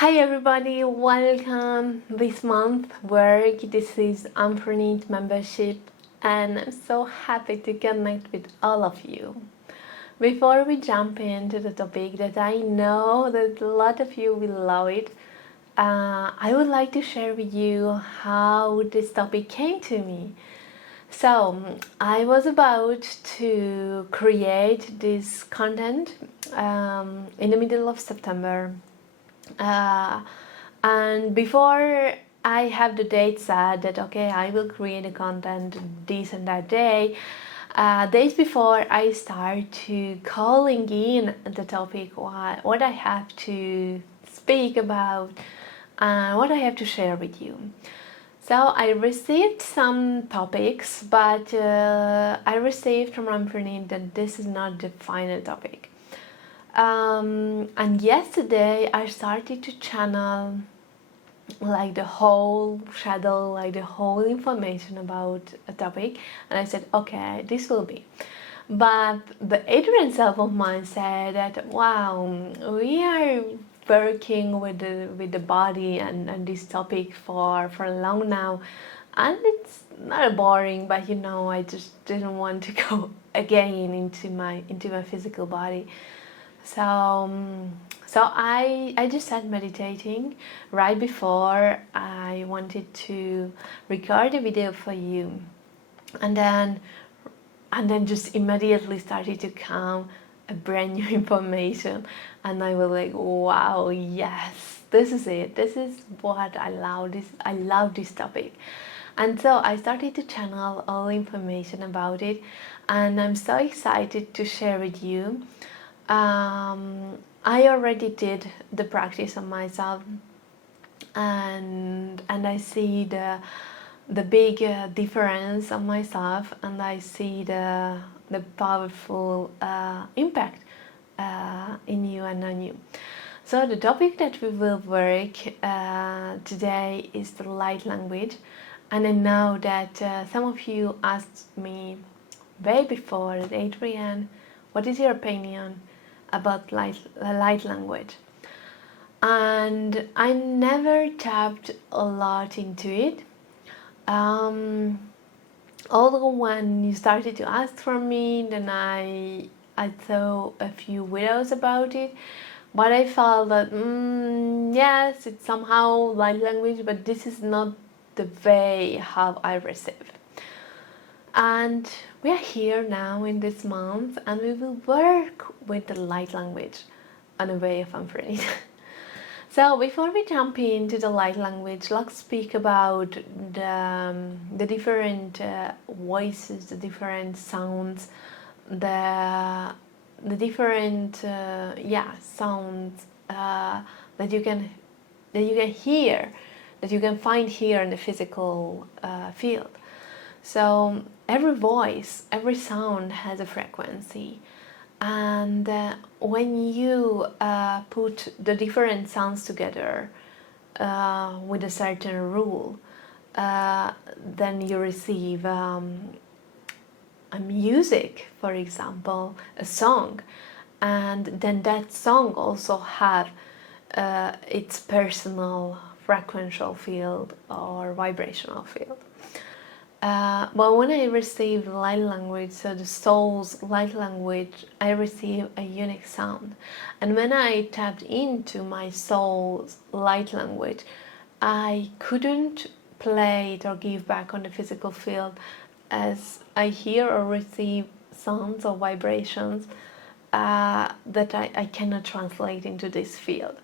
Hi everybody, welcome this month work. This is Anfrinit membership and I'm so happy to connect with all of you. Before we jump into the topic that I know that a lot of you will love it, I would like to share with you how this topic came to me. So I was about to create this content in the middle of September. And before I have the date set that okay, I will create a content this and that day, days before I start to calling in the topic, what I have to speak about, what I have to share with you. So I received some topics, but I received from Anfrinit that this is not the final topic. And yesterday I started to channel like the whole shadow, like the whole information about a topic, and I said, okay, this will be. But the Adrienn self of mine said that, wow, we are working with the body and this topic for long now, and it's not boring, but I just didn't want to go again into my physical body. So I just started meditating right before I wanted to record a video for you, and then just immediately started to come a brand new information, and I was like, wow, yes, this is it. This is what I love. I love this topic. And so I started to channel all the information about it, and I'm so excited to share with you. I already did the practice on myself, and I see the big difference on myself, and I see the powerful impact in you and on you. So the topic that we will work today is the light language, and I know that some of you asked me way before, Adrienn, what is your opinion about light language? And I never tapped a lot into it. Although when you started to ask for me, then I saw a few videos about it, but I felt that yes, it's somehow light language, but this is not the way how I receive. And we are here now in this month, and we will work with the light language on a way of Anfrinit. So before we jump into the light language, let's speak about the different voices, the different sounds, the different sounds that you can hear, that you can find here in the physical field. So every voice, every sound has a frequency, and when you put the different sounds together with a certain rule, then you receive a music, for example, a song, and then that song also have its personal frequential field or vibrational field. But when I received light language, so the soul's light language, I received a unique sound. And when I tapped into my soul's light language, I couldn't play it or give back on the physical field, as I hear or receive sounds or vibrations that I cannot translate into this field.